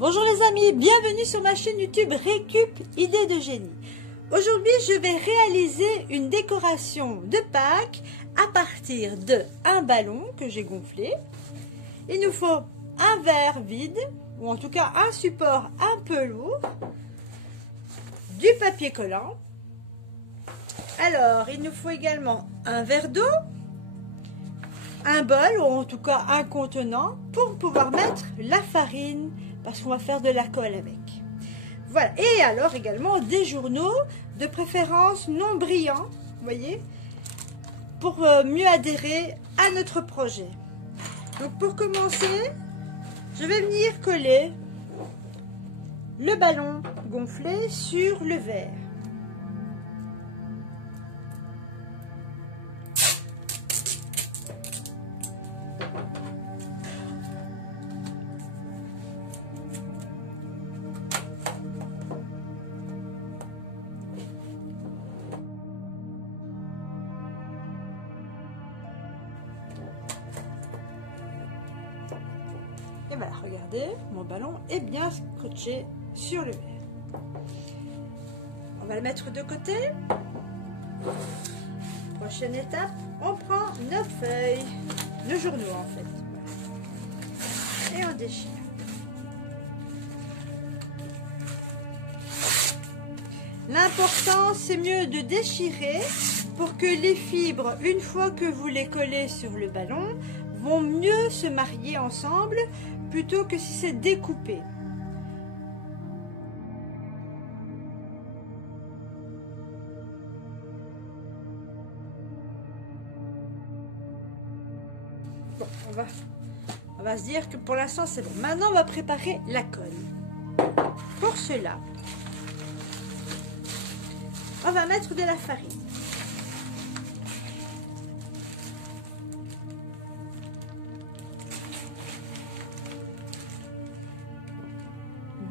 Bonjour les amis, bienvenue sur ma chaîne YouTube Récup Idées de génie. Aujourd'hui, je vais réaliser une décoration de Pâques à partir d'un ballon que j'ai gonflé. Il nous faut un verre vide, ou en tout cas un support un peu lourd, du papier collant. Alors, il nous faut également un verre d'eau, un bol, ou en tout cas un contenant, pour pouvoir mettre la farine, parce qu'on va faire de la colle avec. Voilà, et alors également des journaux, de préférence non brillants, vous voyez, pour mieux adhérer à notre projet. Donc pour commencer, je vais venir coller le ballon gonflé sur le verre. Et voilà, regardez, mon ballon est bien scotché sur le verre. On va le mettre de côté. Prochaine étape, on prend nos feuilles, nos journaux en fait. Voilà. Et on déchire. L'important, c'est mieux de déchirer pour que les fibres, une fois que vous les collez sur le ballon, vont mieux se marier ensemble plutôt que si c'est découpé. Bon, on va se dire que pour l'instant c'est bon. Maintenant on va préparer la colle. Pour cela, on va mettre de la farine.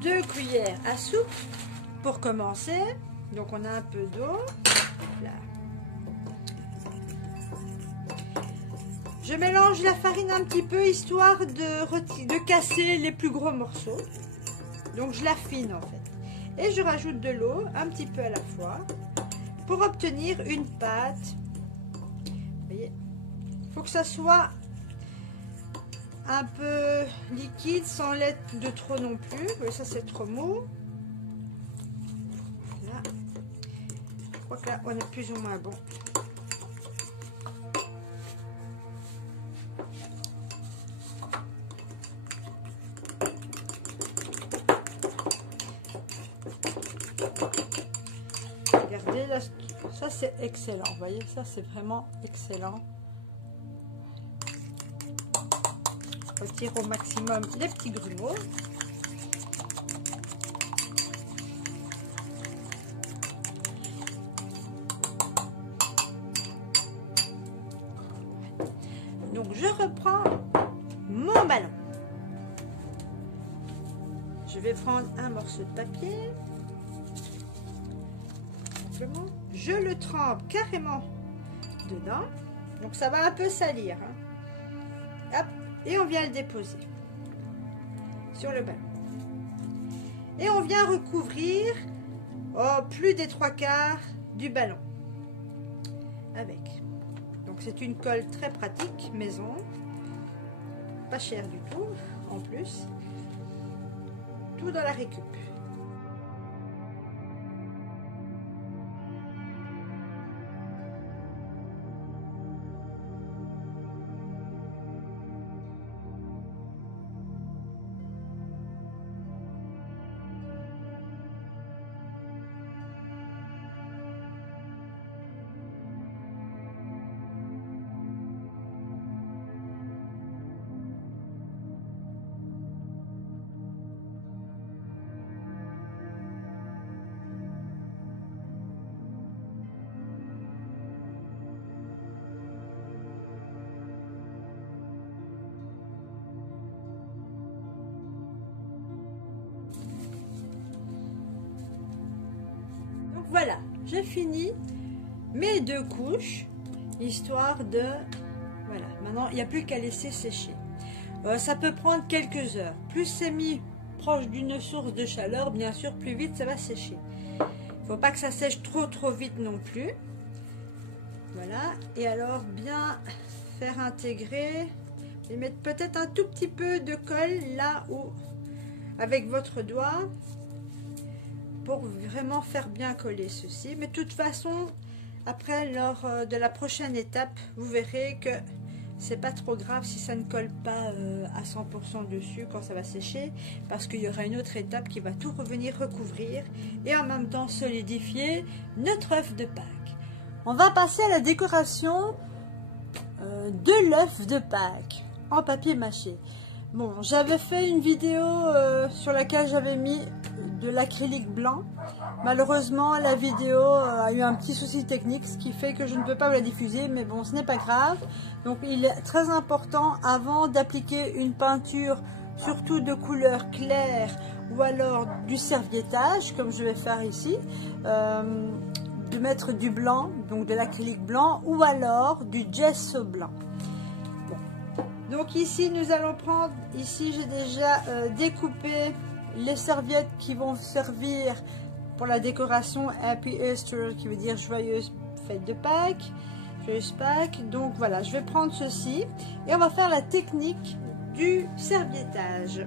Deux cuillères à soupe pour commencer. Donc on a un peu d'eau. Je mélange la farine un petit peu histoire de casser les plus gros morceaux. Donc je l'affine en fait. Et je rajoute de l'eau un petit peu à la fois pour obtenir une pâte. Vous voyez, il faut que ça soit un peu liquide sans l'être de trop non plus. Oui, ça c'est trop mou. Là, je crois que là on est plus ou moins bon. Regardez là, ça c'est excellent. Vous voyez, ça c'est vraiment excellent. Retire au maximum les petits grumeaux. Donc je reprends mon ballon. Je vais prendre un morceau de papier. Simplement, je le trempe carrément dedans. Donc ça va un peu salir. Hein. Hop. Et on vient le déposer sur le ballon. Et on vient recouvrir plus des 3/4 du ballon avec. Donc c'est une colle très pratique, maison. Pas chère du tout, en plus. Tout dans la récup. Voilà, j'ai fini mes 2 couches, histoire de... Voilà, maintenant il n'y a plus qu'à laisser sécher. Ça peut prendre quelques heures. Plus c'est mis proche d'une source de chaleur, bien sûr, plus vite ça va sécher. Il ne faut pas que ça sèche trop vite non plus. Voilà, et alors bien faire intégrer et mettre peut-être un tout petit peu de colle là où, avec votre doigt, pour vraiment faire bien coller ceci. Mais de toute façon, après, lors de la prochaine étape, vous verrez que c'est pas trop grave si ça ne colle pas à 100% dessus quand ça va sécher, parce qu'il y aura une autre étape qui va tout revenir recouvrir et en même temps solidifier notre œuf de Pâques. On va passer à la décoration de l'œuf de Pâques en papier mâché. Bon, j'avais fait une vidéo sur laquelle j'avais mis de l'acrylique blanc. Malheureusement, la vidéo a eu un petit souci technique, ce qui fait que je ne peux pas vous la diffuser, mais bon, ce n'est pas grave. Donc, il est très important, avant d'appliquer une peinture, surtout de couleur claire, ou alors du serviettage, comme je vais faire ici, de mettre du blanc, donc de l'acrylique blanc, ou alors du gesso blanc. Bon. Donc ici, nous allons prendre, ici j'ai déjà découpé les serviettes qui vont servir pour la décoration Happy Easter, qui veut dire joyeuse fête de Pâques, joyeuse Pâques. Donc voilà, je vais prendre ceci et on va faire la technique du serviettage.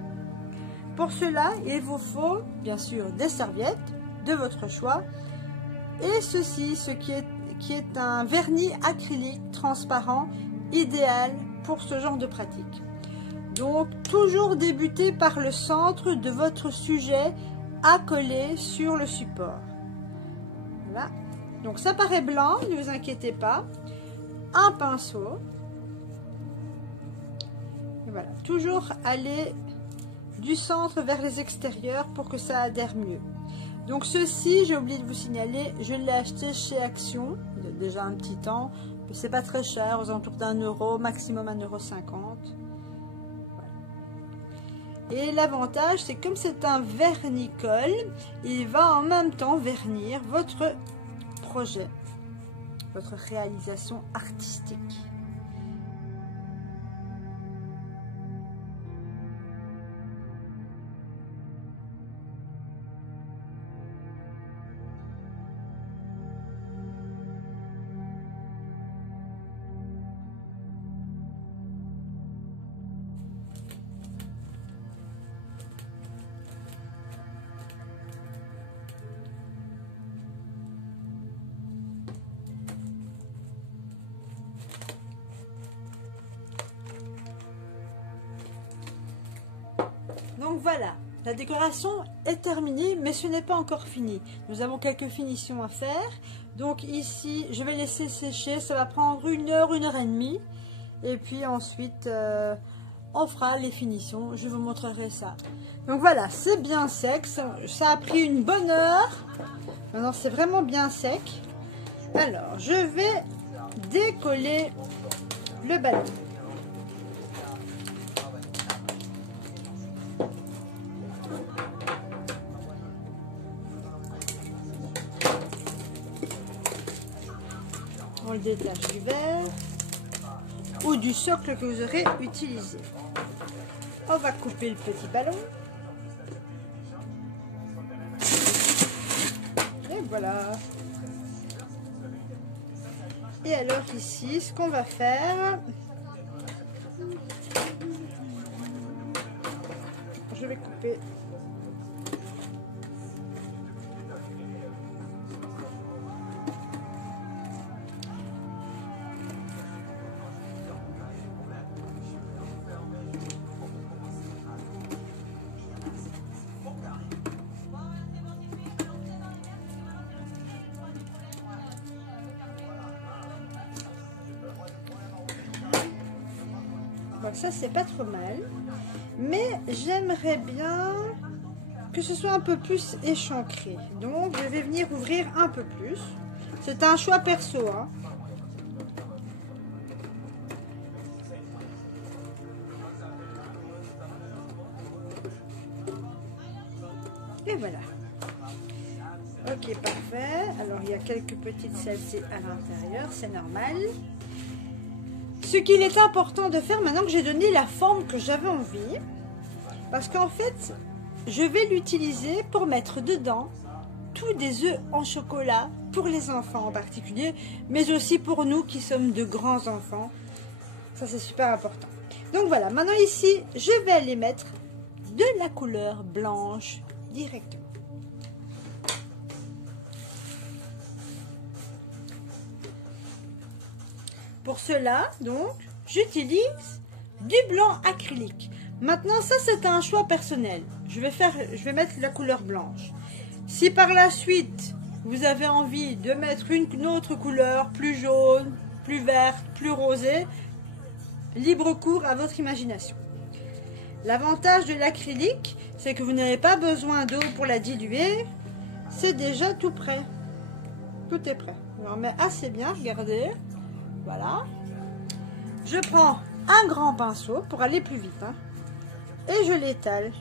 Pour cela, il vous faut bien sûr des serviettes de votre choix et ceci, qui est un vernis acrylique transparent idéal pour ce genre de pratique. Donc toujours débuter par le centre de votre sujet à coller sur le support. Voilà. Donc ça paraît blanc, ne vous inquiétez pas. Un pinceau. Et voilà. Toujours aller du centre vers les extérieurs pour que ça adhère mieux. Donc ceci, j'ai oublié de vous signaler, je l'ai acheté chez Action, il y a déjà un petit temps. C'est pas très cher, aux alentours d'€1, maximum €1,50. Et l'avantage, c'est comme c'est un vernis-colle, il va en même temps vernir votre projet, votre réalisation artistique. Donc voilà, la décoration est terminée, mais ce n'est pas encore fini. Nous avons quelques finitions à faire. Donc ici, je vais laisser sécher, ça va prendre 1 heure, 1 heure et demie. Et puis ensuite, on fera les finitions, je vous montrerai ça. Donc voilà, c'est bien sec, ça a pris une bonne heure. Maintenant, c'est vraiment bien sec. Alors, je vais décoller le ballon. On le détache du verre ou du socle que vous aurez utilisé. On va couper le petit ballon. Et voilà. Et alors ici, ce qu'on va faire, je vais couper . Bon, ça c'est pas trop mal, mais j'aimerais bien que ce soit un peu plus échancré, donc je vais venir ouvrir un peu plus. C'est un choix perso, hein. Et voilà. Ok, parfait. Alors il y a quelques petites saletés à l'intérieur, c'est normal. Ce qu'il est important de faire maintenant que j'ai donné la forme que j'avais envie, parce qu'en fait, je vais l'utiliser pour mettre dedans tous des œufs en chocolat pour les enfants en particulier, mais aussi pour nous qui sommes de grands enfants. Ça, c'est super important. Donc voilà, maintenant ici, je vais aller mettre de la couleur blanche directement. Pour cela, donc, j'utilise du blanc acrylique. Maintenant, ça, c'est un choix personnel. Je vais mettre la couleur blanche. Si par la suite, vous avez envie de mettre une autre couleur, plus jaune, plus verte, plus rosée, libre cours à votre imagination. L'avantage de l'acrylique, c'est que vous n'avez pas besoin d'eau pour la diluer. C'est déjà tout prêt. Tout est prêt. On en met assez bien, regardez. Voilà. Je prends un grand pinceau pour aller plus vite. Hein, et je l'étale.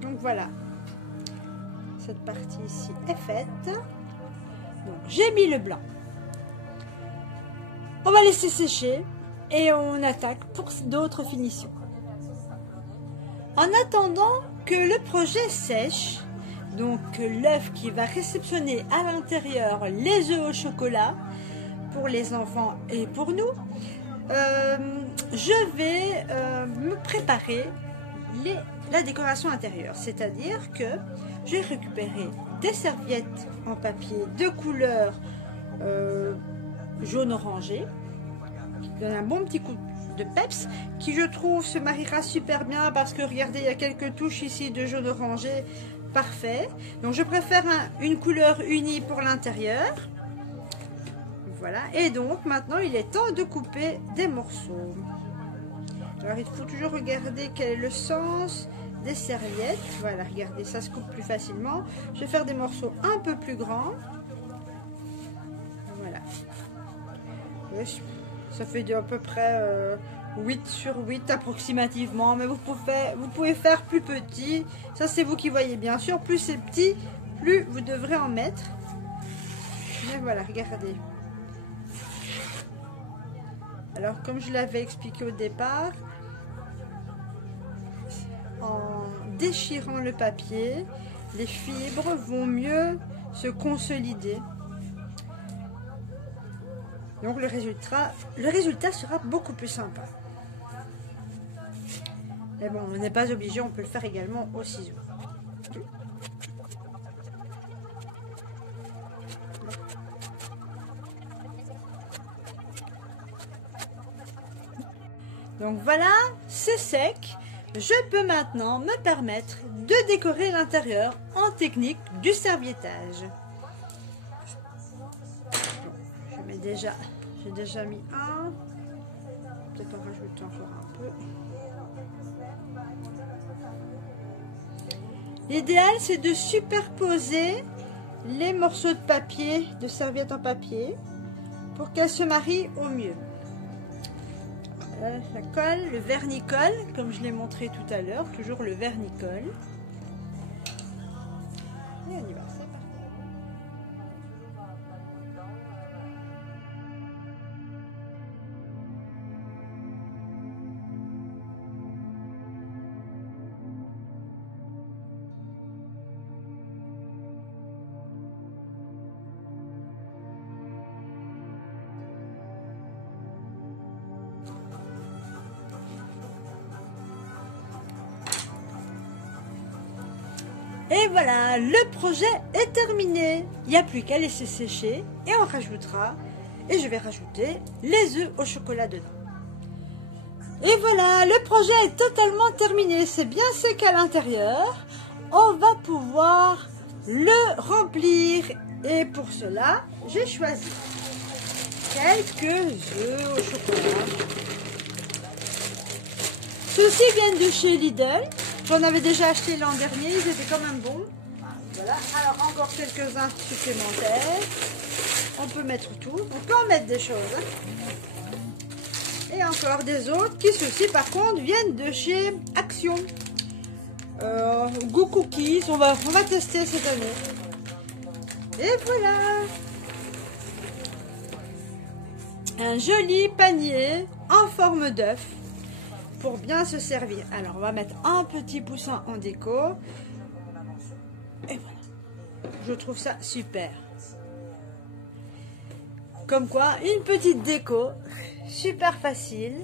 Donc voilà. Cette partie ici est faite. Donc j'ai mis le blanc. On va laisser sécher et on attaque pour d'autres finitions. En attendant que le projet sèche, donc l'œuf qui va réceptionner à l'intérieur les œufs au chocolat pour les enfants et pour nous, je vais me préparer la décoration intérieure. C'est-à-dire que je vais récupérer des serviettes en papier de couleur jaune orangé, qui donne un bon petit coup de peps, qui je trouve se mariera super bien parce que regardez, il y a quelques touches ici de jaune orangé, parfait. Donc je préfère une couleur unie pour l'intérieur. Voilà, et donc maintenant il est temps de couper des morceaux. Alors il faut toujours regarder quel est le sens des serviettes. Voilà, regardez, ça se coupe plus facilement. Je vais faire des morceaux un peu plus grands. Voilà. Ça fait à peu près 8 sur 8 approximativement, mais vous pouvez faire plus petit. Ça, c'est vous qui voyez, bien sûr. Plus c'est petit, plus vous devrez en mettre. Mais voilà, regardez. Alors, comme je l'avais expliqué au départ, en déchirant le papier, les fibres vont mieux se consolider. Donc le résultat sera beaucoup plus sympa. Mais bon, on n'est pas obligé, on peut le faire également au ciseau. Donc voilà, c'est sec. Je peux maintenant me permettre de décorer l'intérieur en technique du serviettage. J'ai déjà mis un. Peut-être en rajouter encore un peu. L'idéal, c'est de superposer les morceaux de papier, de serviettes en papier, pour qu'elles se marient au mieux. La colle, le vernicole, comme je l'ai montré tout à l'heure, toujours le vernicole. Et on y va, c'est parti. Et voilà, le projet est terminé. Il n'y a plus qu'à laisser sécher et on rajoutera. Et je vais rajouter les œufs au chocolat dedans. Et voilà, le projet est totalement terminé. C'est bien sec à l'intérieur. On va pouvoir le remplir. Et pour cela, j'ai choisi quelques œufs au chocolat. Ceux-ci viennent de chez Lidl. J'en avais déjà acheté l'an dernier, ils étaient quand même bons. Voilà, alors encore quelques-uns supplémentaires. On peut mettre tout, on peut en mettre des choses. Hein. Et encore des autres qui, ceux-ci par contre, viennent de chez Action. Goût Cookies, on va tester cette année. Et voilà. un joli panier en forme d'œuf pour bien se servir. Alors on va mettre un petit poussin en déco. Et voilà. Je trouve ça super. Comme quoi, une petite déco super facile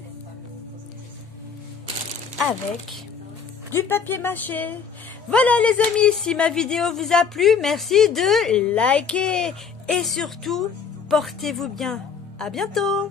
avec du papier mâché. Voilà les amis, si ma vidéo vous a plu, merci de liker et surtout, portez-vous bien. À bientôt!